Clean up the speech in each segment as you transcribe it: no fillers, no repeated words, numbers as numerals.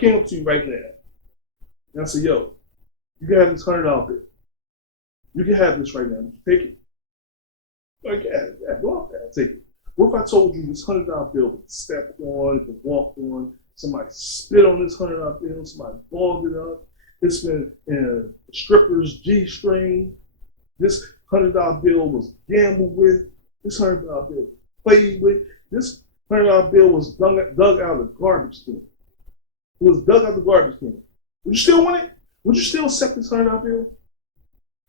came up to you right now and I said, yo, you can have this $100 bill. You can have this right now. Take it. Like, yeah, go out there, take it. What if I told you this $100 bill was stepped on, it was walked on, somebody spit on this $100 bill, somebody balled it up, it's been in a stripper's G-string, this $100 bill was gambled with, this $100 bill was played with, this $100 bill was dug out of the garbage can. It was dug out of the garbage can. Would you still want it? Would you still accept this $100 bill?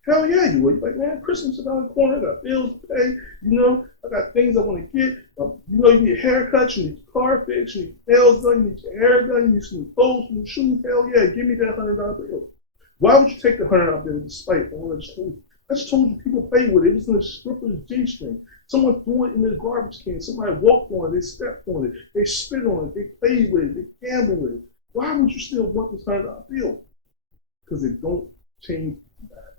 Hell yeah, you would. You're like, man, Christmas is around the corner. I got bills to pay. You know, I got things I want to get. You know, you need a haircut. You need your car fixed. You need your nails done. You need your hair done. You need some clothes, some shoes. Hell yeah, give me that $100 bill. Why would you take the $100 bill despite all I just told you? I just told you people play with it. It was in a stripper's G-string. Someone threw it in the garbage can. Somebody walked on it. They stepped on it. They spit on it. They played with it. They gambled with it. Why would you still want this $100 bill? Because it don't change that.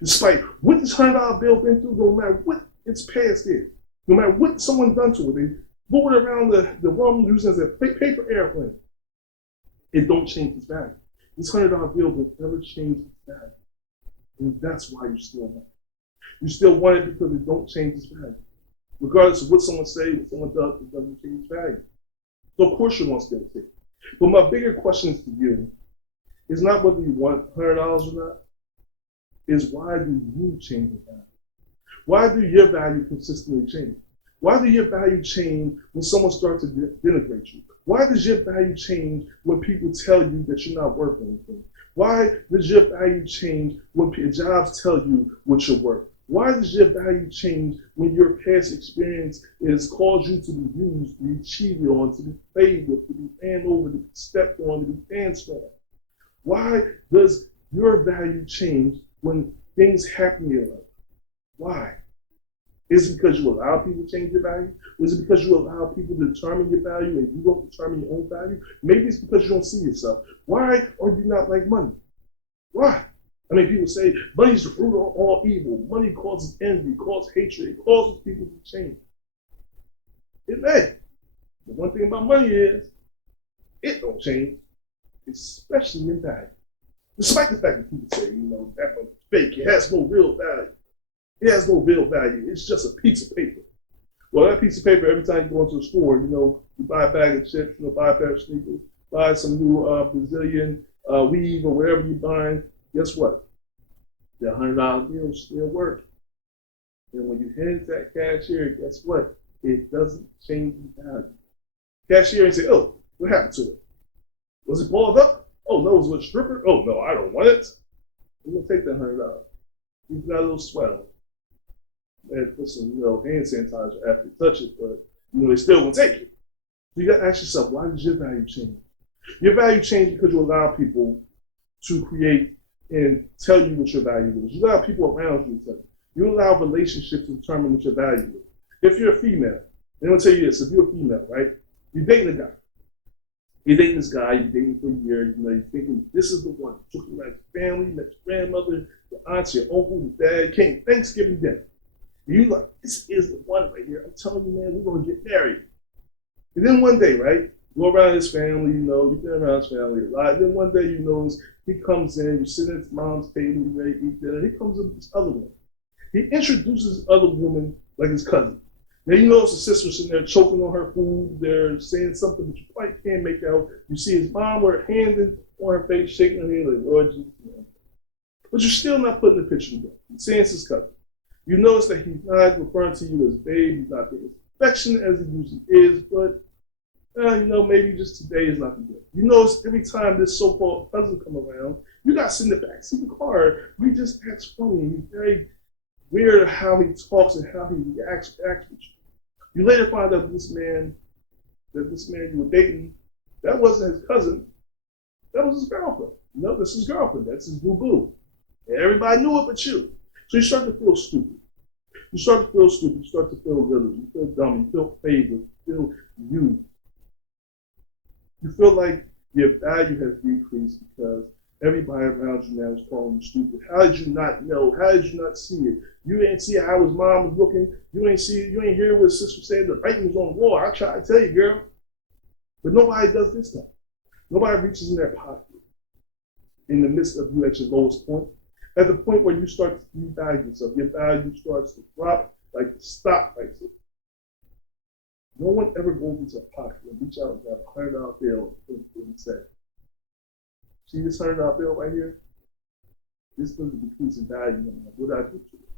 Despite what this $100 bill been through, no matter what its past is, no matter what someone done to it, they blew it around the world using it as a paper airplane. It don't change its value. This $100 bill will never change its value. And that's why you still want it. You still want it because it don't change its value. Regardless of what someone says, what someone does, it doesn't change its value. So of course you want to still take it. But my bigger question is to you is not whether you want $100 or not, is why do you change your value? Why do your value consistently change? Why do your value change when someone starts to denigrate you? Why does your value change when people tell you that you're not worth anything? Why does your value change when jobs tell you what you're worth? Why does your value change when your past experience is cause you to be used, to be cheated on, to be played with, to be handed over, to be stepped on, to be danced on? Why does your value change when things happen in your life? Why? Is it because you allow people to change your value? Or is it because you allow people to determine your value and you don't determine your own value? Maybe it's because you don't see yourself. Why are you not like money? Why? I mean, people say money is the root of all evil. Money causes envy, causes hatred, it causes people to change. It may. The one thing about money is it don't change, especially in value. Despite the fact that people say, you know, that money's fake, it has no real value. It has no real value. It's just a piece of paper. Well, that piece of paper, every time you go into the store, you know, you buy a bag of chips, you know, buy a pair of sneakers, buy some new Brazilian weave or whatever you're buying, guess what? The $100 bill still works. And when you hand that cashier, guess what? It doesn't change the value. Cashier ain't say, oh, what happened to it? Was it balled up? Oh, no, it was a stripper? Oh, no, I don't want it. You're going to take that $100. You've got a little sweat on it. And put some, you know, hand sanitizer after you touch it, but, you know, they still going to take it. So you got to ask yourself, why does your value change? Your value changes because you allow people to create and tell you what your value is. You allow people around you to tell you. You allow relationships to determine what your value is. If you're a female, they're going to tell you this, if you're a female, right? You're dating a guy. You're dating this guy, you're dating for a year, you know, you're thinking this is the one. You took you like family, met your grandmother, your aunts, your uncle, your dad, came Thanksgiving dinner. And you're like, this is the one right here. I'm telling you, man, we're going to get married. And then one day, right, you go around his family, you know, you've been around his family a lot. Then one day, you notice he comes in, you're sitting at his mom's table, you ready to eat dinner. He comes in with this other woman. He introduces this other woman like his cousin. Now, you notice the sister sitting there choking on her food. They're saying something, but you quite can't make out. You see his mom with her hand on her face, shaking her head like, Lord Jesus. But you're still not putting the picture together. You're saying it's his cousin. You notice that he's not referring to you as babe. He's not being as affectionate as he usually is, but you know, maybe just today is not the day. You notice every time this so-called cousin come around, you got to sit in the back seat of the car. We just acts funny. He's very weird how he talks and how he reacts with you. You later find out that this man you were dating, that wasn't his cousin. That was his girlfriend. You know, this is his girlfriend. That's his boo-boo. And everybody knew it but you. So you start to feel stupid. You start to feel stupid. You start to feel little. You feel dumb. You feel favored. You feel used. You feel like your value has decreased because everybody around you now is calling you stupid. How did you not know? How did you not see it? You didn't see how his mom was looking. You ain't hear what his sister said. The writing was on the wall. I tried to tell you, girl. But nobody does this now. Nobody reaches in their pocket in the midst of you at your lowest point. At the point where you start to devalue yourself, your value starts to drop like the stock prices. No one ever goes into a pocket and reach out and grab $100 bill and say, see this $100 bill right here? This doesn't decrease in value. What do I do to it?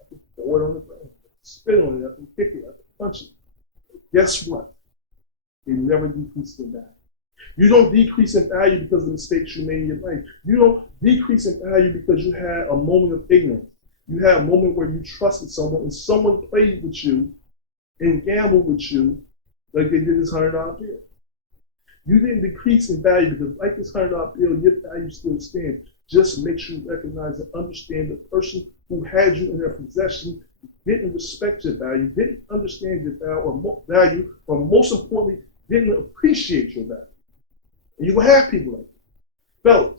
I can throw it on the ground, spit on it, I can kick it, I can punch it. Guess what? It never decreases in value. You don't decrease in value because of the mistakes you made in your life. You don't decrease in value because you had a moment of ignorance. You had a moment where you trusted someone and someone played with you and gambled with you like they did this $100 bill. You didn't decrease in value because like this $100 bill, your value still stands. Just make sure you recognize and understand the person who had you in their possession didn't respect your value, didn't understand your value, or most importantly, didn't appreciate your value. And you will have people like that.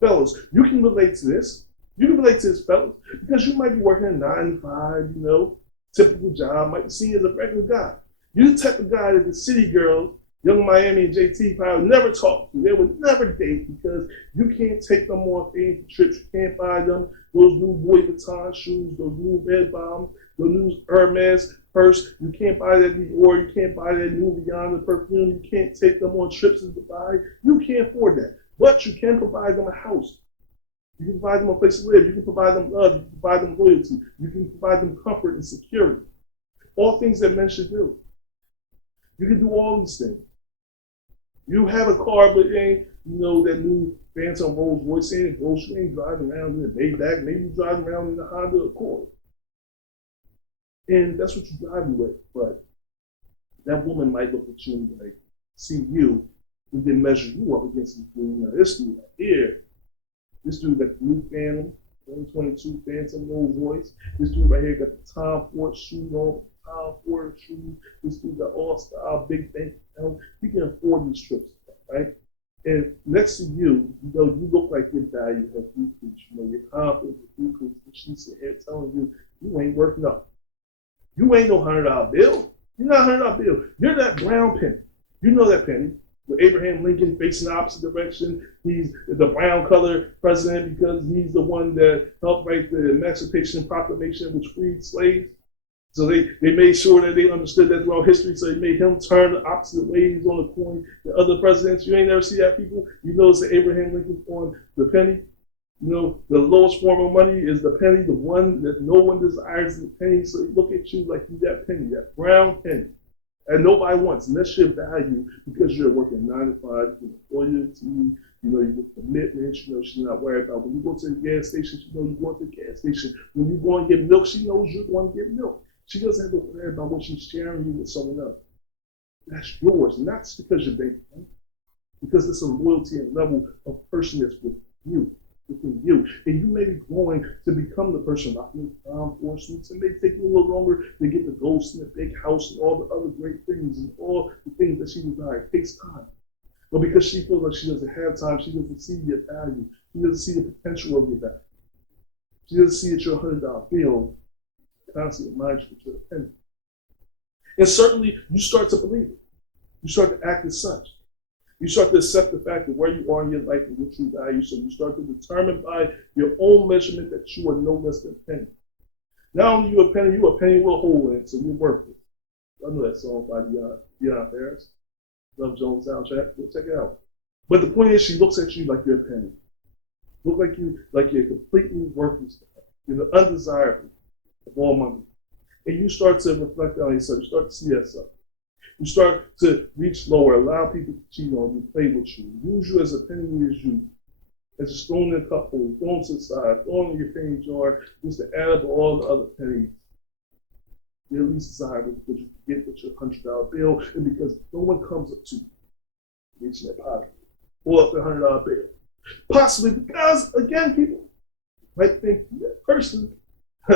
Fellas, you can relate to this. You can relate to this, fellas, because you might be working a 9 to 5, typical job, might be seen as a regular guy. You're the type of guy that the city girls, Young Miami and JT probably never talk to. They would never date because you can't take them on fancy trips. You can't buy them those new Louis Vuitton shoes, those new Red Bottom, those new Hermes purse. You can't buy that Dior. You can't buy that new Rihanna perfume. You can't take them on trips to Dubai. You can't afford that. But you can provide them a house. You can provide them a place to live. You can provide them love. You can provide them loyalty. You can provide them comfort and security. All things that men should do. You can do all these things. You have a car, but it ain't, that new Phantom Rolls Royce ain't grocery, you ain't driving around in a Maybach, maybe you driving around in a Honda Accord. And that's what you're driving with, but that woman might look at you and like, see you, and then measure you up against this dude. This dude right here, this dude got the new Phantom, 2022 Phantom Rolls Royce. This dude right here got the Tom Ford shoes on, Tom Ford shoes. This dude got all-style, big bank account. He can afford these trips, right? And next to you, you look like your value has decreased. Your confidence has decreased. And she's sitting here telling you, you ain't worth nothing. You ain't no $100 bill. You're not a $100 bill. You're that brown penny. You know that penny. With Abraham Lincoln facing the opposite direction, he's the brown color president because he's the one that helped write the Emancipation Proclamation, which freed slaves. So they made sure that they understood that throughout history, so they made him turn the opposite ways on the coin. The other presidents, you ain't never see that, people. You notice that Abraham Lincoln on the penny. The lowest form of money is the penny, the one that no one desires, the penny. So they look at you like you that penny, that brown penny. And nobody wants, and that's your value because you're working 9 to 5, loyalty, your commitment, she's not worried about when you go to the gas station, you're going to the gas station. When you go and get milk, she knows you're going to get milk. She doesn't have to worry about what she's sharing you with someone else. That's yours, and that's because you're dating, right? Because it's a loyalty and level of person that's with you, within you. And you may be growing to become the person rocking the Tom Ford suits. It may take you a little longer to get the ghost in the big house and all the other great things and all the things that she desires. It takes time. But because she feels like she doesn't have time, she doesn't see your value. She doesn't see the potential of your value. She doesn't see that you're a $100 bill. Constantly remind you that you're a penny. And certainly you start to believe it. You start to act as such. You start to accept the fact that where you are in your life and your true value. So you start to determine by your own measurement that you are no less than a penny. Not only you're a penny with a hole in it, so you're worthless. I know that song by Deion Ferris. Love Jones soundtrack. Go check it out. But the point is, she looks at you like you're a penny. Look like you're completely worthless. You're the undesirable of all money. And you start to reflect on yourself. You start to see yourself. You start to reach lower, allow people to cheat on you, play with you, use you as a penny is you, as just thrown in a cup hole, thrown to the side, thrown in your penny jar, just to add up all the other pennies. You're least desirable because you forget that you're $100 bill, and because no one comes up to you, reaching their pocket, pull up the $100 bill. Possibly because, again, people might think that person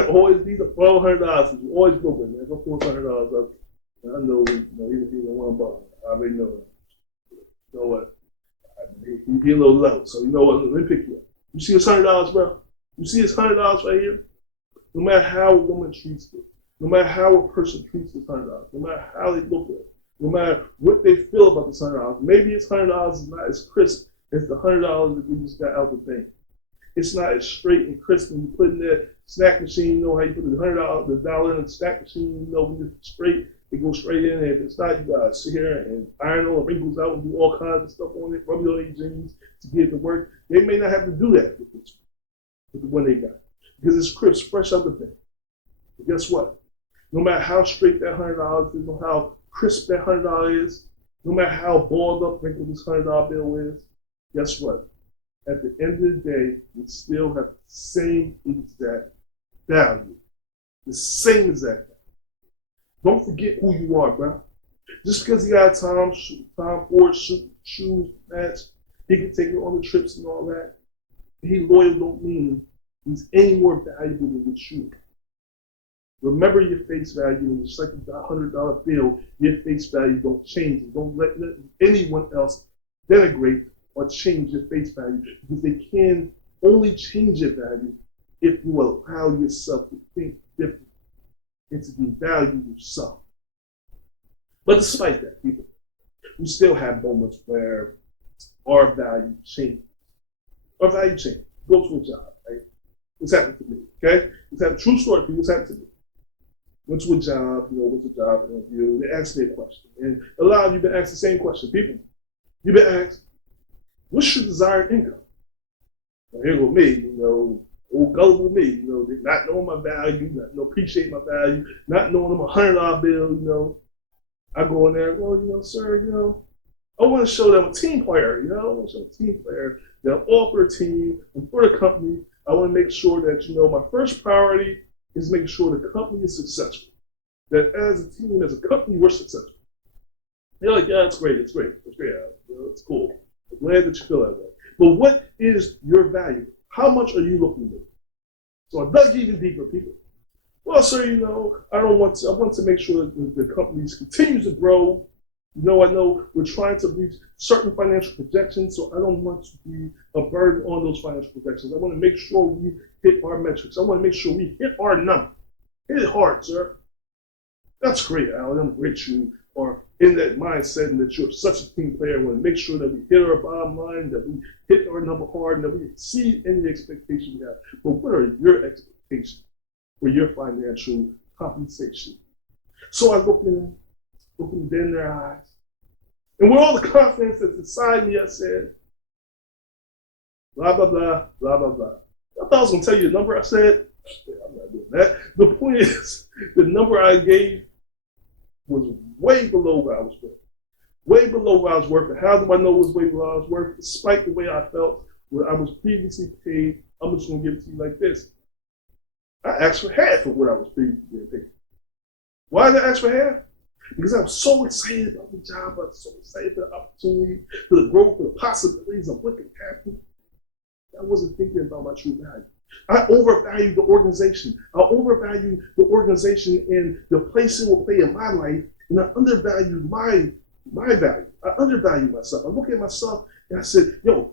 always needs a $1,200. You always go with man, go $400 up. I know, he don't want to borrow. I already know that. You know what? He'd be a little low, so you know what? Let me pick you up. You see this $100, bro? You see this $100 right here? No matter how a woman treats it, no matter how a person treats this $100, no matter how they look at it, no matter what they feel about this $100. Maybe it's $100 is not as crisp as the $100 that we just got out the bank. It's not as straight and crisp when you put in that snack machine. You know how you put the $100, the dollar in the snack machine. You know when it's straight, it goes straight in. And if it's not, you gotta sit here and iron all the wrinkles out and do all kinds of stuff on it, rub it on your jeans to get it to work. They may not have to do that with this, with the one they got, because it's crisp, fresh out the bank. But guess what? No matter how straight that $100 is, no matter how crisp that $100 is, no matter how balled up, wrinkled this $100 bill is, guess what? At the end of the day, we still have the same exact value. The same exact value. Don't forget who you are, bro. Just because he got Tom Ford shoes match, he can take you on the trips and all that. He loyal don't mean he's any more valuable than the shoe. Remember your face value. It's like a $100 bill. Your face value don't change. Don't let anyone else denigrate or change your face value, because they can only change your value if you allow yourself to think different and to devalue yourself. But despite that, people, we still have moments where our value changes. Our value changes. Go to a job, right? What's happened to me, okay? It's a true story, people. What's happened to me? Went to a job, went to a job interview. They asked me a question. And a lot of you have been asked the same question. People, you've been asked, what's your desired income? Now, here go me, old gullible me, not knowing my value, not appreciate my value, not knowing I'm a $100 bill, I go in there, well, sir, I want to show them a team player, I want to show a team player that all for a team and for the company. I want to make sure that, my first priority is making sure the company is successful. That as a team, as a company, we're successful. They're like, yeah, it's great, it's cool. I'm glad that you feel that way. But what is your value? How much are you looking for? So I dug even deeper, people. Well, sir, I want to make sure that the company continues to grow. I know we're trying to reach certain financial projections, so I don't want to be a burden on those financial projections. I want to make sure we hit our metrics. I want to make sure we hit our number. Hit it hard, sir. That's great, Alan. I'm great you are in that mindset and that you're such a team player. I want to make sure that we hit our bottom line, that we hit our number hard, and that we exceed any expectation we have. But what are your expectations for your financial compensation? So I looked them in their eyes. And with all the confidence that's inside me, I said, blah, blah, blah, blah, blah, blah. I thought I was going to tell you the number I said. I'm not doing that. The point is, the number I gave was way below what I was worth. Way below what I was worth. And how do I know it was way below what I was worth? Despite the way I felt when I was previously paid, I'm just going to give it to you like this. I asked for half of what I was previously being paid. Why did I ask for half? Because I was so excited about the job. I was so excited for the opportunity, for the growth, for the possibilities of what could happen. I wasn't thinking about my true value. I overvalued the organization. I overvalued the organization and the place it will play in my life, and I undervalued my value. I undervalued myself. I look at myself and I said, the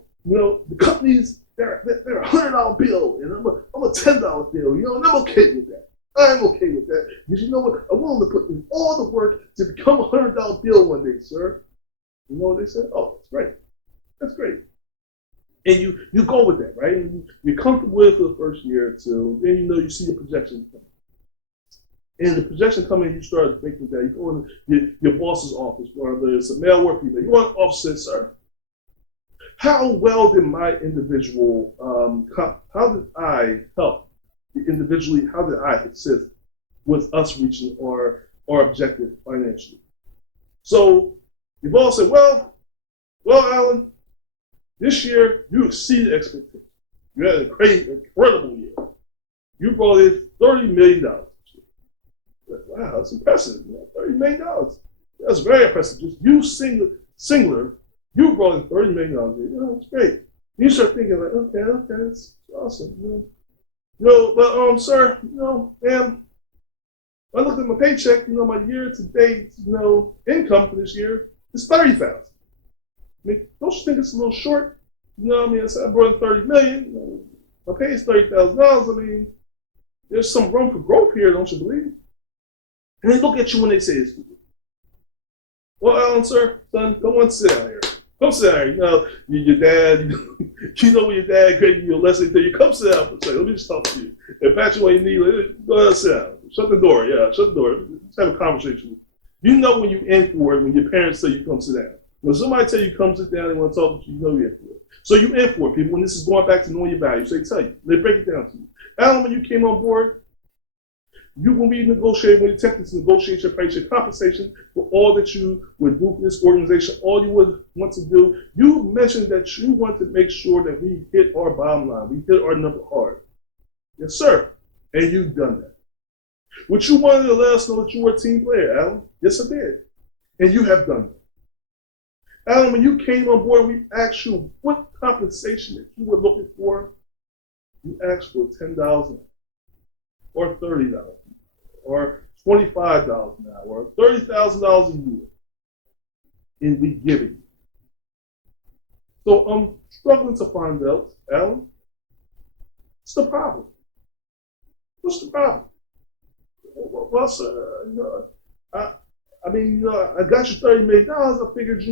companies, they're a $100 bill, and I'm a $10 bill, and I'm okay with that. I'm okay with that. Because you know what? I'm willing to put in all the work to become a $100 bill one day, sir. You know what they said? Oh, that's great. That's great. And you go with that, right? And you're comfortable with it for the first year or two. Then you see the projection coming. And the projection coming, you start thinking that. You go in your boss's office, whether it's a male or female. You go in the office and say, sir, how well did my individual, how did I help individually, how did I assist with us reaching our objective financially? So your boss said, well, Alan, this year you exceeded expectations. You had a great, incredible year. You brought in $30 million. Wow, that's impressive. $30 million. That's very impressive. Just you singular, you brought in $30 million. That's great. You start thinking like, okay, that's awesome. But sir, ma'am, I looked at my paycheck, my year to date, income for this year is $30,000. Don't you think it's a little short? I said I brought in $30 million. My pay is $30,000. There's some room for growth here, don't you believe? And they look at you when they say this to you. Well, Alan, sir, son, come on, sit down here. Come sit down here. Your dad, you know when your dad created you a lesson to you. Come sit down for a second. Let me just talk to you. And pat you on your knee. Go ahead, sit down. Shut the door. Yeah, shut the door. Let's have a conversation. You know when you in for it when your parents say you come sit down. When somebody tell you come sit down, they want to talk to you, you know you're in for it. So you in for it, people. And this is going back to knowing your values. They tell you. They break it down to you. Alan, when you came on board, you will be negotiating when you attempt to negotiate your price, your compensation for all that you would do for this organization, all you would want to do. You mentioned that you want to make sure that we hit our bottom line, we hit our number hard. Yes, sir. And you've done that. What you wanted to let us know that you were a team player, Alan. Yes, I did. And you have done that. Alan, when you came on board, we asked you what compensation that you were looking for. You asked for $10,000 or $30 or $25 an hour or $30,000 a year. And we give it. So I'm struggling to find out, Alan, what's the problem? What's the problem? Well, sir, I got you $30 million. I figured,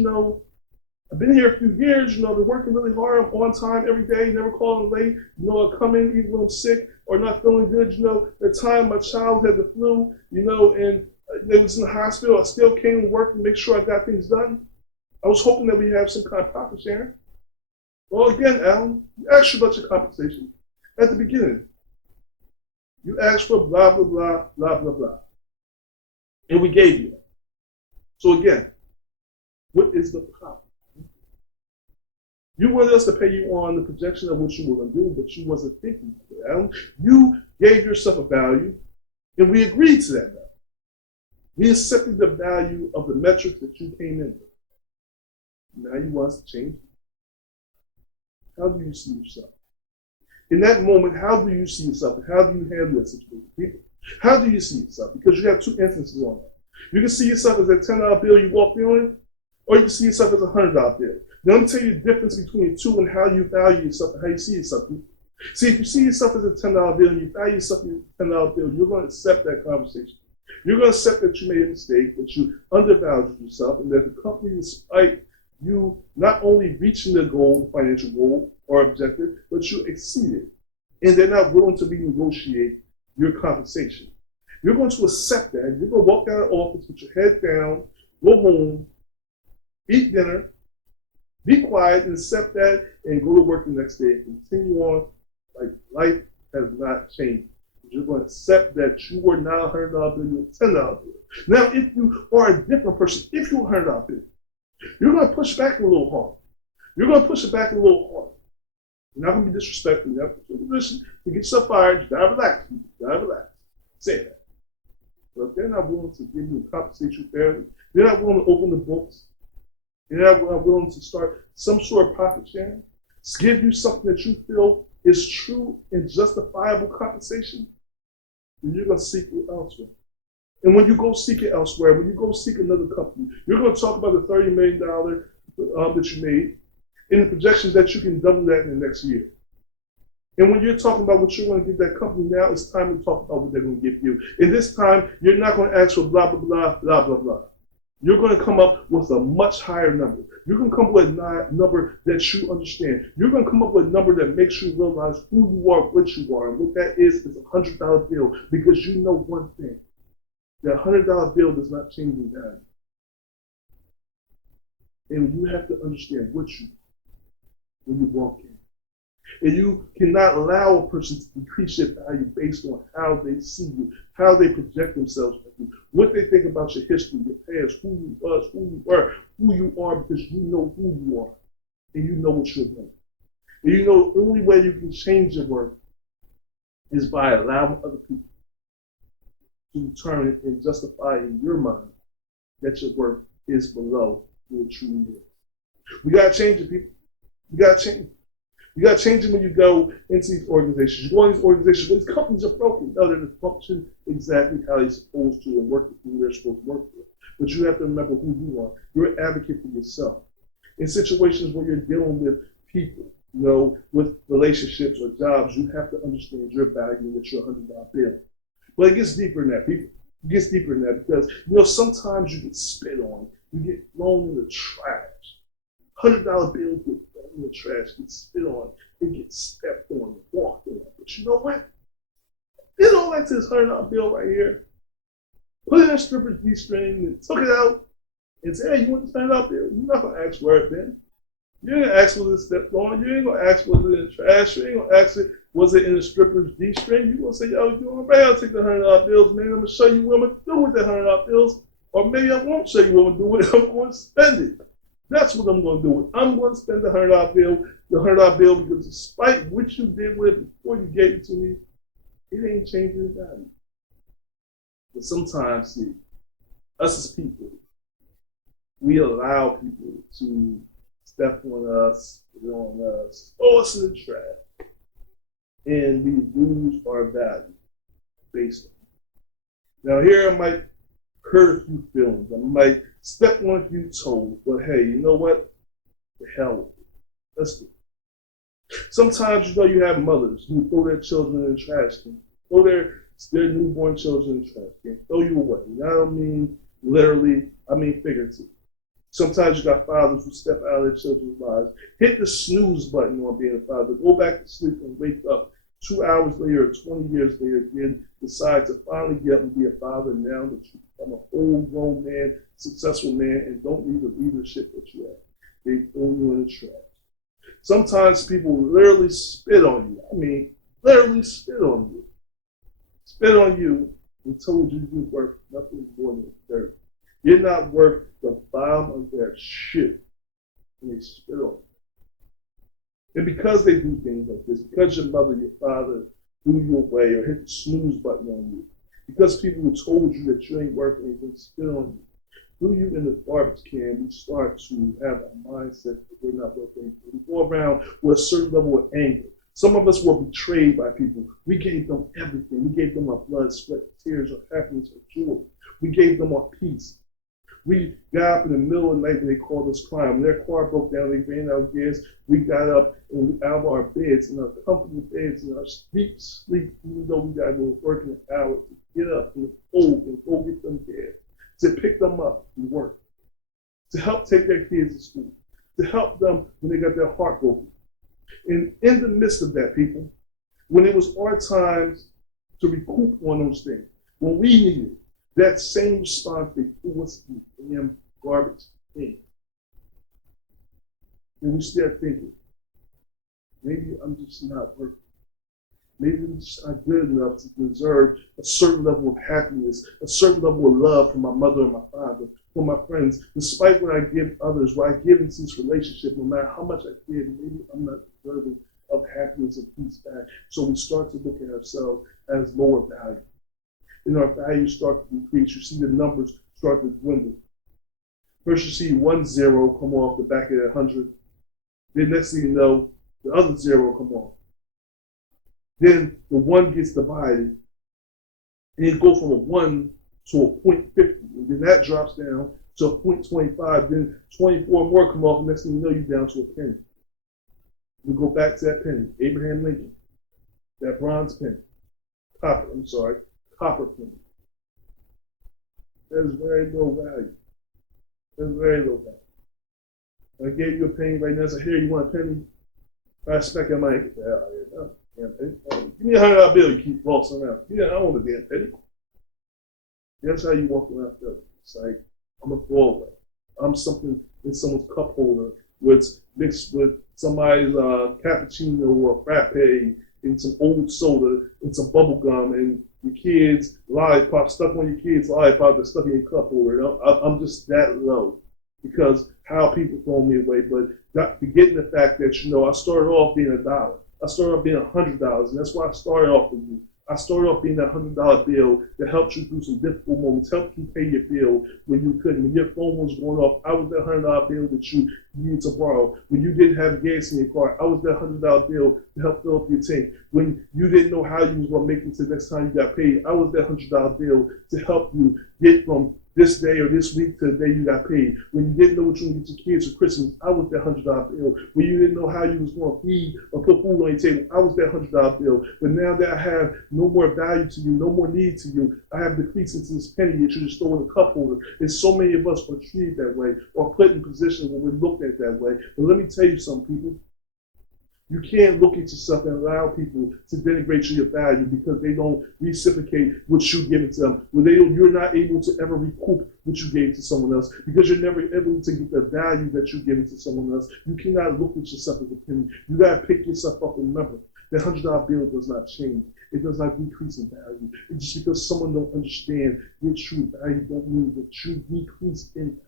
I've been here a few years, been working really hard. I'm on time every day, never calling late. I come in even when I'm sick or not feeling good. The time my child had the flu, and they was in the hospital, I still came to work and make sure I got things done. I was hoping that we have some kind of profit sharing. Well, again, Alan, you asked you about your compensation at the beginning. You asked for blah, blah, blah, blah, blah, blah. And we gave you that. So again, what is the problem? You wanted us to pay you on the projection of what you were going to do, but you wasn't thinking of it, Alan. You gave yourself a value, and we agreed to that value. We accepted the value of the metrics that you came in with. Now you want us to change it. How do you see yourself? In that moment, how do you see yourself, and how do you handle that situation? People, how do you see yourself? Because you have two instances on that. You can see yourself as a $10 bill you walk in on, or you can see yourself as a $100 bill. Now, let me tell you the difference between the two and how you value yourself and how you see yourself. See, if you see yourself as a $10 bill and you value yourself as a $10 bill, you're going to accept that conversation. You're going to accept that you made a mistake, that you undervalued yourself, and that the company, despite you not only reaching the goal, the financial goal or objective, but you exceeded. And they're not willing to renegotiate your compensation. You're going to accept that. You're going to walk out of the office with your head down, go home, eat dinner, be quiet and accept that, and go to work the next day and continue on like life has not changed. You're going to accept that you were not a $100 bill, you're a $10 bill. Now, if you are a different person, if you're a $100 bill, you're going to push back a little hard. You're going to push it back a little hard. You're not going to be disrespectful. You're not going to put position to get yourself fired. You got to relax. You got to relax. Say that. But if they're not willing to give you and compensate you fairly, they're not willing to open the books, they're not willing to start some sort of profit sharing, give you something that you feel is true and justifiable compensation, then you're going to seek it elsewhere. And when you go seek it elsewhere, when you go seek another company, you're going to talk about the $30 million that you made and the projections that you can double that in the next year. And when you're talking about what you're going to give that company now, it's time to talk about what they're going to give you. And this time, you're not going to ask for blah, blah, blah, blah, blah, blah. You're going to come up with a much higher number. You're going to come up with a number that you understand. You're going to come up with a number that makes you realize who you are, what you are. And what that is a $100 bill, because you know one thing. That $100 bill does not change in value. And you have to understand what you when you walk in. And you cannot allow a person to decrease your value based on how they see you, how they project themselves with you, what they think about your history, your past, who you was, who you were, who you are, because you know who you are. And you know what you're doing. And you know the only way you can change your work is by allowing other people to determine and justify in your mind that your work is below what it truly is. We got to change it, people. We got to change it. You got to change it when you go into these organizations. You go in these organizations, but these companies are broken. No, they're to function exactly how they're supposed to and work with who they're supposed to work with. But you have to remember who you are. You're an advocate for yourself. In situations where you're dealing with people, with relationships or jobs, you have to understand your value and that you're a $100 bill. But it gets deeper than that, people. It gets deeper than that because, sometimes you get spit on. You get thrown in the trash. $100 bills get thrown in the trash, get spit on, it gets stepped on and walked on. But you know what? Did all that to this $100 bill right here. Put it in a stripper's G-string and took it out and said, hey, you want this $100 bill? You're not going to ask where it been. You ain't going to ask was it stepped on. You ain't going to ask was it in the trash. You ain't going to ask it was it in the stripper's G-string. You're going to say, yo, you all right? I'll take the $100 bills, man. I'm going to show you what I'm going to do with the $100 bills. Or maybe I won't show you what I'm going to do with it. I'm going to spend it. That's what I'm going to do with it. I'm going to spend the $100 bill, because despite what you did with it before you gave it to me, it ain't changing the value. But sometimes, see, us as people, we allow people to step on us, throw us in the trash, and we lose our value based on it. Now here I might hurt a few feelings, I might step on a few toes, but hey, you know what? The hell with it. Let's do it. Sometimes you have mothers who throw their children in the trash can, throw their newborn children in the trash can, throw you away. I don't mean literally, I mean figuratively. Sometimes you got fathers who step out of their children's lives, hit the snooze button on being a father, go back to sleep and wake up 2 hours later or 20 years later, again, decide to finally get up and be a father now that you become a whole grown man, successful man, and don't need the leadership that you have. They throw you in the trash. Sometimes people literally spit on you. I mean, literally spit on you. Spit on you and told you you're worth nothing more than dirt. You're not worth the bottom of their shit. And they spit on you. And because they do things like this, because your mother, your father threw you away or hit the snooze button on you, because people who told you that you ain't worth anything spit on you, threw you in the garbage can, we start to have a mindset that we're not worth anything. We go around with a certain level of anger. Some of us were betrayed by people. We gave them everything. We gave them our blood, sweat, tears, our happiness, our joy. We gave them our peace. We got up in the middle of the night when they called us crying. When their car broke down, they ran out of gas. We got up and out of our beds, in our comfortable beds, in our deep sleep, even though we got to go to work in an hour, to get up in the cold and go get them gas, to pick them up and work, to help take their kids to school, to help them when they got their heart broken. And in the midst of that, people, when it was our times to recoup on those things, when we needed that same response, they threw us in the damn garbage can. And we start thinking, maybe I'm just not worth it. Maybe I'm just not good enough to deserve a certain level of happiness, a certain level of love from my mother and my father, from my friends. Despite what I give others, what I give into this relationship, no matter how much I give, maybe I'm not deserving of happiness and peace back. So we start to look at ourselves as lower value. And our values start to decrease. You see the numbers start to dwindle. First you see 1 0 come off the back of that 100. Then next thing you know, the other 0 come off. Then the 1 gets divided. And it goes from a 1 to a 0.50. And then that drops down to a 0.25. Then 24 more come off. And next thing you know, you're down to a penny. We go back to that penny. Abraham Lincoln. That bronze penny. Copper penny. That is very low value. That's very low value. I gave you a penny right now. I said, here, you want a penny? I smack your mind. Get the hell out of here. No, give me a $100 bill. You keep flossing around. Yeah, I don't want a damn penny. That's how you walk around. It's like, I'm a throwaway. I'm something in someone's cup holder what's mixed with somebody's cappuccino or frappe and some old soda and some bubble gum and your kids' lollipop stuck on your kids' lollipop that's stuck in your cup holder. I'm just that low because how people throw me away. But not forgetting the fact that, I started off being $1. I started off being $100, and that's why I started off with you. I started off being that $100 bill that helped you through some difficult moments, helped you pay your bill when you couldn't. When your phone was going off, I was that $100 bill that you needed to borrow. When you didn't have gas in your car, I was that $100 bill to help fill up your tank. When you didn't know how you was going to make it to the next time you got paid, I was that $100 bill to help you get from this day or this week to the day you got paid. When you didn't know what you were going to get your kids for Christmas, I was that $100 bill. When you didn't know how you was going to feed or put food on your table, I was that $100 bill. But now that I have no more value to you, no more need to you, I have decreased into this penny that you just throw in a cup holder. And so many of us are treated that way or put in positions where we're looked at that way. But let me tell you something, people. You can't look at yourself and allow people to denigrate your value because they don't reciprocate what you give to them. You're not able to ever recoup what you gave to someone else because you're never able to get the value that you give to someone else. You cannot look at yourself as a penny. You got to pick yourself up and remember that $100 bill does not change. It does not decrease in value. It's just because someone don't understand your true value don't mean that you decrease in value.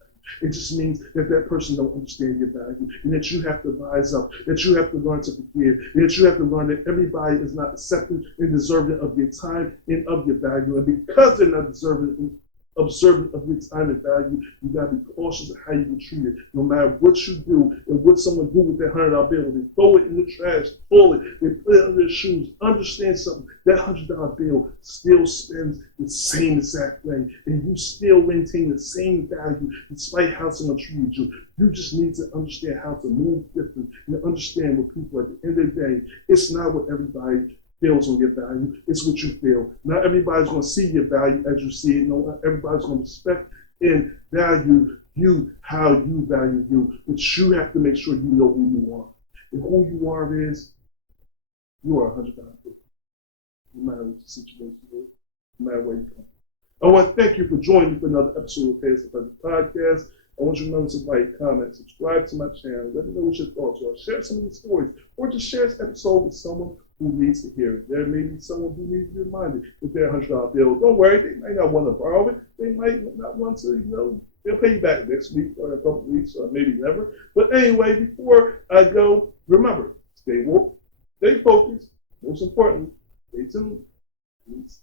It just means that that person don't understand your value and that you have to rise up, that you have to learn to forgive, and that you have to learn that everybody is not accepting and deserving of your time and of your value. And because they're not observant of your time and value, you gotta be cautious of how you get treated. No matter what you do and what someone do with that $100 bill, when they throw it in the trash, pull it, they put it under their shoes. Understand something, that $100 bill still spends the same exact way, and you still maintain the same value despite how someone treated you. You just need to understand how to move different and understand what people at the end of the day, it's not what everybody feels on your value, it's what you feel. Not everybody's going to see your value as you see it. No, everybody's going to respect and value you how you value you. But you have to make sure you know who you are. And who you are is, you are $100 bill. No matter what the situation is, no matter where you come. I want to thank you for joining me for another episode of Pass the Pleasure Podcast. I want you to remember to like, comment, subscribe to my channel. Let me know what your thoughts are. Share some of these stories, or just share this episode with someone who needs to hear it. There may be someone who needs to be reminded that they're $100 bill. Don't worry, they might not want to borrow it. They might not want to, they'll pay you back next week or a couple of weeks or maybe never. But anyway, before I go, remember, stay woke, stay focused, most importantly, stay tuned. Peace.